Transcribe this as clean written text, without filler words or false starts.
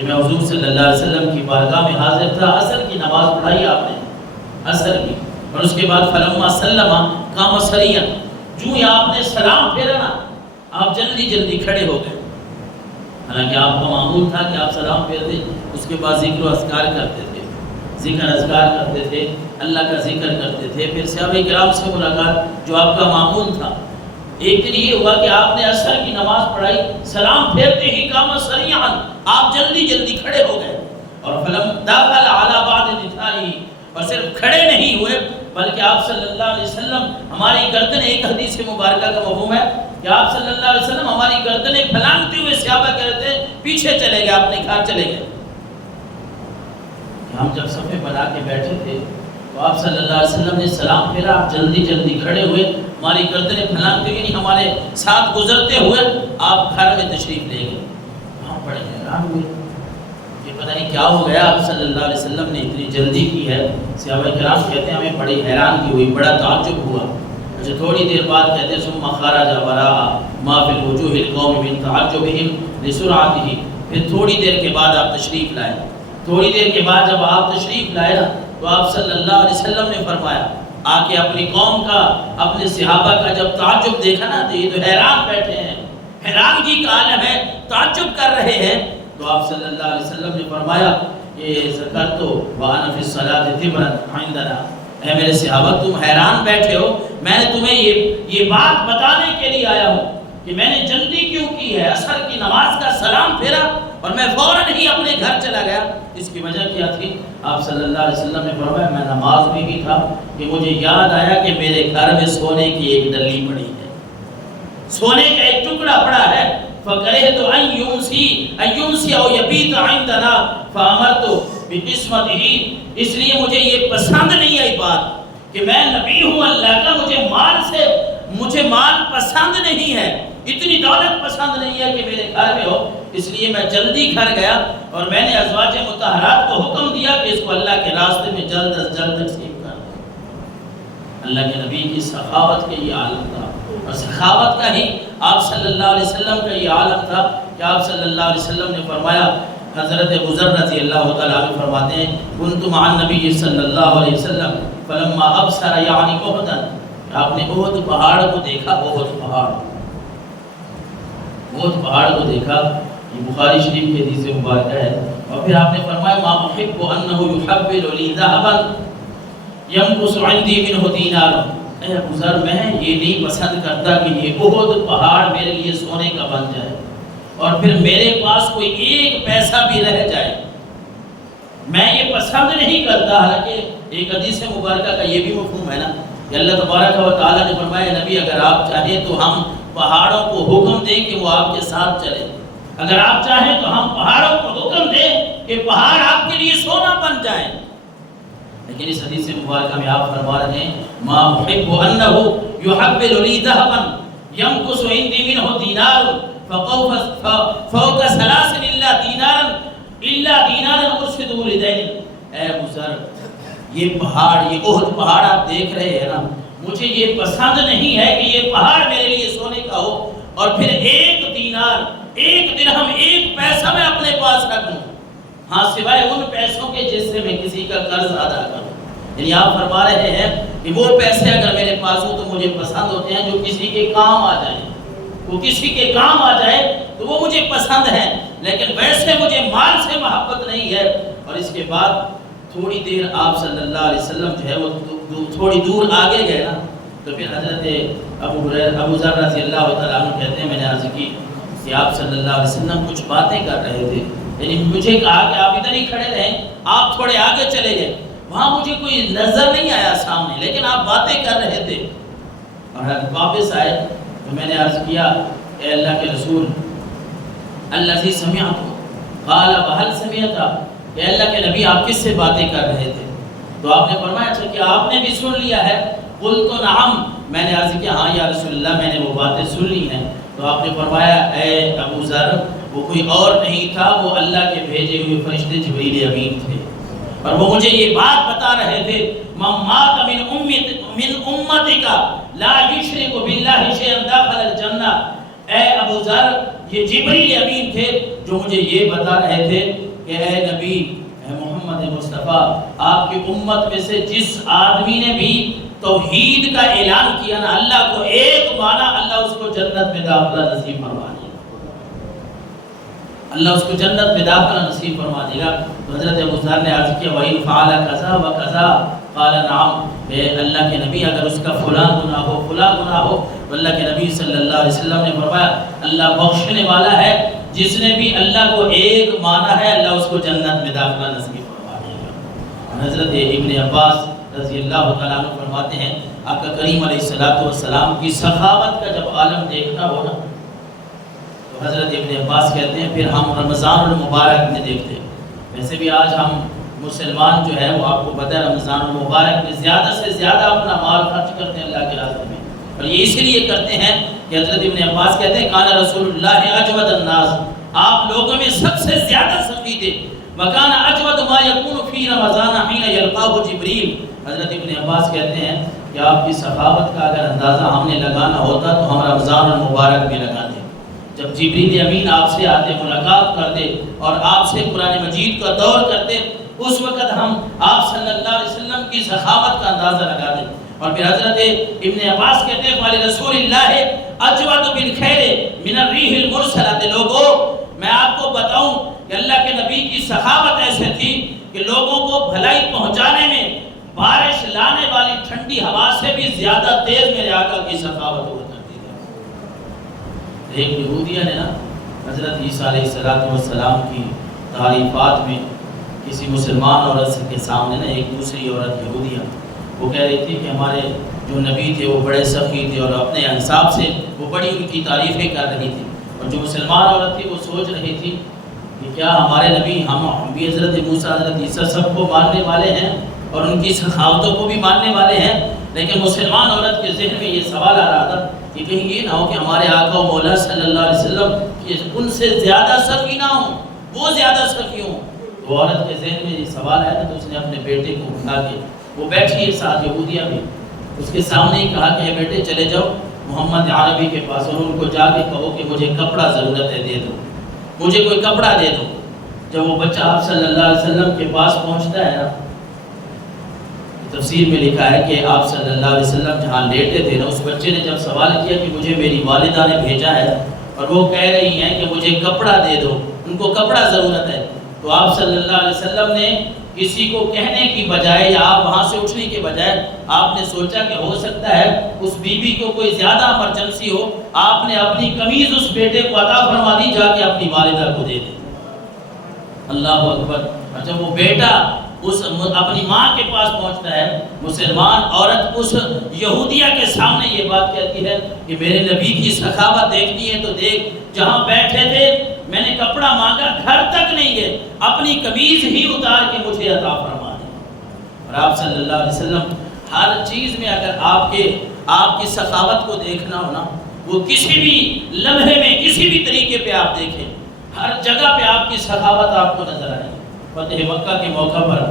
کہ میں حضور صلی اللہ علیہ وسلم کی بارگاہ میں حاضر تھا، عصر کی نماز پڑھائی آپ نے، عصر کی، اور اس کے بعد فلما سلم قام سریعا، جو ہی آپ نے سلام پھیرا نا آپ جلدی جلدی کھڑے ہو گئے۔ حالانکہ آپ کا معمول تھا کہ آپ سلام پھیرتے اس کے بعد ذکر و اذکار کرتے تھے، ذکر اذکار کرتے تھے، اللہ کا ذکر کرتے تھے، پھر صحابہ کرام سے ملاقات جو آپ کا معمول تھا۔ ایک دن یہ ہوا کہ آپ نے عصر کی نماز پڑھائی، سلام پھیرتے ہی قام سریعا، آپ جلدی جلدی کھڑے ہو گئے، اور فلم دخل علی بعض نسائہ، اور صرف کھڑے نہیں ہوئے بلکہ آپ صلی اللہ علیہ وسلم ہماری گردن، ایک حدیث مبارکہ کا مفہوم ہے کہ آپ صلی اللہ علیہ وسلم ہماری گردنیں پھلانگتے ہوئے صحابہ کہتے ہیں پیچھے چلے گئے، اپنے گھر چلے گئے۔ ہم جب صفے بنا کے بیٹھے تھے تو آپ صلی اللہ علیہ وسلم نے سلام پھیرا، آپ جلدی جلدی کھڑے ہوئے، ہماری گردنیں پھلانگتے ہوئے نہیں، ہمارے ساتھ گزرتے ہوئے آپ گھر میں تشریف لے گئے۔ ہم بڑے حیران ہوئے، یہ پتہ نہیں کیا ہو گیا، آپ صلی اللہ علیہ وسلم نے اتنی جلدی کی ہے۔ صحابہ کرام کہتے ہیں ہمیں بڑی حیرانگی ہوئی، بڑا تعجب ہوا۔ اچھا تھوڑی دیر بعد کہتے ہیں ثم خرج وراء ما فی الوجوہ القوم من تعجبهم لسرعته، پھر تھوڑی دیر کے بعد آپ تشریف لائے، تھوڑی دیر کے بعد جب آپ تشریف لائے نا تو آپ صلی اللہ علیہ وسلم نے فرمایا، آ کے اپنی قوم کا، اپنے صحابہ کا جب تعجب دیکھا نا تو یہ تو حیران بیٹھے ہیں، حیرانگی کا عالم ہے، تعجب کر رہے ہیں، تو آپ صلی اللہ علیہ وسلم نے فرمایا کہ ذکرت وانا فی الصلاۃ تبرا عندنا، اے میرے صحابہ تم حیران بیٹھے ہو، میں نے تمہیں یہ بات بتانے کے لیے آیا ہوں کہ میں نے جلدی کیوں کی ہے، عصر کی نماز کا سلام پھیرا اور میں فوراً ہی اپنے گھر چلا گیا۔ اس کی وجہ کیا تھی؟ آپ صلی اللہ علیہ وسلم نے فرمایا میں نماز میں ہی تھا کہ مجھے یاد آیا کہ میرے گھر میں سونے کی ایک ڈلی پڑی ہے، سونے کا ایک ٹکڑا پڑا ہے، فَكَرِهْتُ أَن يُمْسِيَ أَوْ يَبِيتَ عِندَنَا فَأَمَرْتُ بِقِسْمَتِهِ، اس لیے مجھے یہ پسند نہیں آئی بات کہ میں نبی ہوں اللہ کا، مجھے مال پسند نہیں ہے، اتنی دولت پسند نہیں ہے کہ میرے گھر میں ہو، اس لیے میں جلدی گھر گیا اور میں نے ازواج مطہرات کو حکم دیا کہ اس کو اللہ کے راستے میں جلد از جلد تقسیم کر دیں۔ اللہ کے نبی کی سخاوت کا یہ عالم تھا، اور سخاوت کا ہی آپ صلی اللہ علیہ وسلم کا یہ عالم تھا کہ آپ صلی اللہ علیہ وسلم نے فرمایا، حضرت ابو ذر رضی اللہ تعالیٰ عنہ فرماتے ہیں کنت مع النبی صلی اللہ علیہ وسلم فلما ابصر یعنی احدا، آپ نے احد پہاڑ کو دیکھا، احد پہاڑ کو دیکھا، یہ بخاری شریف کی حدیث مبارکہ ہے، اور پھر آپ نے فرمایا ما احب انه يحبل لي ذهبا ينقص عندي منه دینار، اے ابو ذر میں یہ نہیں پسند کرتا کہ یہ احد پہاڑ میرے لیے سونے کا بن جائے اور پھر میرے پاس کوئی ایک پیسہ بھی رہ جائے، میں یہ پسند نہیں کرتا۔ حالانکہ ایک حدیث مبارکہ کا یہ بھی مفہوم ہے نا کہ اللہ تبارک و تعالیٰ نے فرمایا نبی اگر آپ چاہیں تو ہم پہاڑوں کو حکم دیں کہ وہ آپ کے ساتھ چلیں، اگر آپ چاہیں تو ہم پہاڑوں کو حکم دیں کہ پہاڑ آپ کے لیے سونا بن جائیں، لیکن اس حدیث مبارکہ میں آپ فرما رہے ہیں ما احب انه يحبل لي ذهبا ينقص عندي منه دینار فوق ثلاث الا دینارا ارشده لدین، اے ابو ذر یہ پہاڑ، یہ احد پہاڑ آپ دیکھ رہے ہیں نا، مجھے یہ پسند نہیں ہے کہ یہ پہاڑ میرے لیے سونے کا ہو اور پھر ایک دینار، ایک درہم، ایک پیسہ میں اپنے پاس رکھوں، ہاں سوائے ان پیسوں کے جس سے میں کسی کا قرض ادا کروں۔ یعنی آپ فرما رہے ہیں کہ وہ پیسے اگر میرے پاس ہوں تو مجھے پسند ہوتے ہیں جو کسی کے کام آ جائیں، وہ کسی کے کام آ جائے تو وہ مجھے پسند ہے، لیکن ویسے مجھے مال سے محبت نہیں ہے۔ اور اس کے بعد تھوڑی دیر آپ صلی اللہ علیہ وسلم جو ہے وہ تھوڑی دور آگے گئے نا تو پھر حضرت ابو ذر رضی اللہ تعالیٰ عنہ کہتے ہیں میں نے عرض کی کہ آپ صلی اللہ علیہ وسلم کچھ باتیں کر رہے تھے، یعنی مجھے کہا کہ آپ ادھر ہی کھڑے رہیں، آپ تھوڑے آگے چلے گئے، وہاں مجھے کوئی نظر نہیں آیا سامنے لیکن آپ باتیں کر رہے تھے، اور واپس آئے تو میں نے عرض کیا اے اللہ کے رسول الذی سمعت قال وهل سمعت، اے اللہ کے نبی آپ کس سے باتیں کر رہے تھے؟ تو آپ نے فرمایا اچھا کہ آپ نے بھی سن لیا ہے؟ قلت نعم، میں نے عرض کیا ہاں یا رسول اللہ میں نے وہ باتیں سن لی ہیں۔ تو آپ نے فرمایا اے ابو ذر وہ کوئی اور نہیں تھا، وہ اللہ کے بھیجے ہوئے فرشتے جبریل امین تھے، اور وہ مجھے یہ بات بتا رہے تھے من مات من امتک لا یشرک باللہ شیئا دخل الجنہ، اے ابو ذر یہ جبریل امین تھے جو مجھے یہ بتا رہے تھے کہ اے نبی، اے محمد مصطفیٰ، آپ کی امت میں سے جس آدمی نے بھی توحید کا اعلان کیا نا، اللہ کو ایک مانا، اللہ اس کو جنت میں داخلہ نصیب فرما دے گا، اللہ اس کو جنت میں داخلہ نصیب فرما دے گا۔ تو حضرت ابو ذر نے عرض کیا وَإِنْ فَعَلَ كَذَا وَكَذَا قال نعم، اے اللہ کے نبی اگر اس کا فلاں گناہ ہو فلاں گناہ ہو، تو اللہ کے نبی صلی اللہ علیہ وسلم نے فرمایا اللہ بخشنے والا ہے، جس نے بھی اللہ کو ایک مانا ہے اللہ اس کو جنت میں داخلہ نصیب فرما دے گا۔ حضرت ابن عباس رضی اللہ تعالیٰ عنہ فرماتے ہیں آقا کریم علیہ السلام کی سخاوت کا جب عالم دیکھنا ہو نا، تو حضرت ابن عباس کہتے ہیں پھر ہم رمضان المبارک میں دیکھتے ہیں۔ ویسے بھی آج ہم مسلمان جو ہے وہ آپ کو پتہ ہے رمضان المبارک میں زیادہ سے زیادہ اپنا مال خرچ کرتے ہیں اللہ کے راستے میں، اور یہ اسی لیے کرتے ہیں کہ حضرت ابن عباس کہتے ہیں کان رسول اللہ اجود الناس، آپ لوگوں میں سب سے زیادہ سخی تھے، وکان اجود ما یکون فی رمضان حین یلقاہ جبریل۔ حضرت ابن عباس کہتے ہیں کہ آپ کی سخاوت کا اگر اندازہ ہم نے لگانا ہوتا تو ہم رمضان المبارک میں لگاتے، جب جبریل امین آپ سے آتے ملاقات کرتے اور آپ سے قرآن مجید کا دور کرتے، اس وقت ہم آپ صلی اللہ علیہ وسلم کی سخاوت کا اندازہ لگا دیں۔ اور پھر حضرت ابن عباس کہتے ہیں قال رسول اللہ اجود بالخیر من الریح المرسلۃ۔ لوگوں میں آپ کو بتاؤں کہ اللہ کے نبی کی سخاوت ایسے تھی کہ لوگوں کو بھلائی پہنچانے میں بارش لانے والی ٹھنڈی ہوا سے بھی زیادہ تیز میرے آقا کی سخاوت ہوا کرتی تھی۔ ایک یہودیہ نے نا حضرت عیسیٰ علیہ السلام کی تعریفات میں کسی مسلمان عورت کے سامنے نا ایک دوسری عورت یہودیہ وہ کہہ رہی تھی کہ ہمارے جو نبی تھے وہ بڑے سخی تھے، اور اپنے انصاف سے وہ بڑی ان کی تعریفیں کر رہی تھی، اور جو مسلمان عورت تھی وہ سوچ رہی تھی کہ کیا ہمارے نبی ہم بھی حضرت موسیٰ حضرت عیسیٰ سب کو ماننے والے ہیں اور ان کی سخاوتوں کو بھی ماننے والے ہیں، لیکن مسلمان عورت کے ذہن میں یہ سوال آ رہا تھا کہ کہیں یہ نہ ہو کہ ہمارے آقا و مولا صلی اللہ علیہ وسلم ان سے زیادہ سخی نہ ہوں، وہ زیادہ سخی ہوں۔ وہ عورت کے ذہن میں یہ سوال آیا تو اس نے اپنے بیٹے کو اٹھا کے، وہ بیٹھی ہے ساتھ یہودیہ میں، اس کے سامنے ہی کہا کہ بیٹے چلے جاؤ محمد عربی کے پاس اور ان کو جا کے کہو کہ مجھے کپڑا ضرورت ہے، دے دو، مجھے کوئی کپڑا دے دو۔ جب وہ بچہ آپ صلی اللہ علیہ وسلم کے پاس پہنچتا ہے نا، تفسیر میں لکھا ہے کہ آپ صلی اللہ علیہ وسلم جہاں لیٹے تھے نا، اس بچے نے جب سوال کیا کہ مجھے میری والدہ نے بھیجا ہے اور وہ کہہ رہی ہیں کہ مجھے کپڑا دے دو، ان کو کپڑا ضرورت ہے، تو آپ صلی اللہ علیہ وسلم نے کسی کو کہنے کی بجائے یا آپ وہاں سے اٹھنے کے بجائے آپ نے سوچا کہ ہو سکتا ہے اس بیوی کو کوئی زیادہ ایمرجنسی ہو، آپ نے اپنی قمیض اس بیٹے کو عطا فرما دی، جا کے اپنی والدہ کو دے دی۔ اللہ اکبر۔ اور جب وہ بیٹا اس اپنی ماں کے پاس پہنچتا ہے، مسلمان عورت اس یہودیہ کے سامنے یہ بات کہتی ہے کہ میرے نبی کی سخاوت دیکھنی ہے تو دیکھ، جہاں بیٹھے تھے میں نے کپڑا مانگا، گھر تک نہیں گئے، اپنی قمیض ہی اتار کے مجھے عطا فرما دی۔ اور آپ صلی اللہ علیہ وسلم ہر چیز میں اگر آپ کی سخاوت کو دیکھنا ہو نا، وہ کسی بھی لمحے میں کسی بھی طریقے پہ آپ دیکھیں، ہر جگہ پہ آپ کی سخاوت آپ کو نظر آئے۔ فتح مکہ کے موقع پر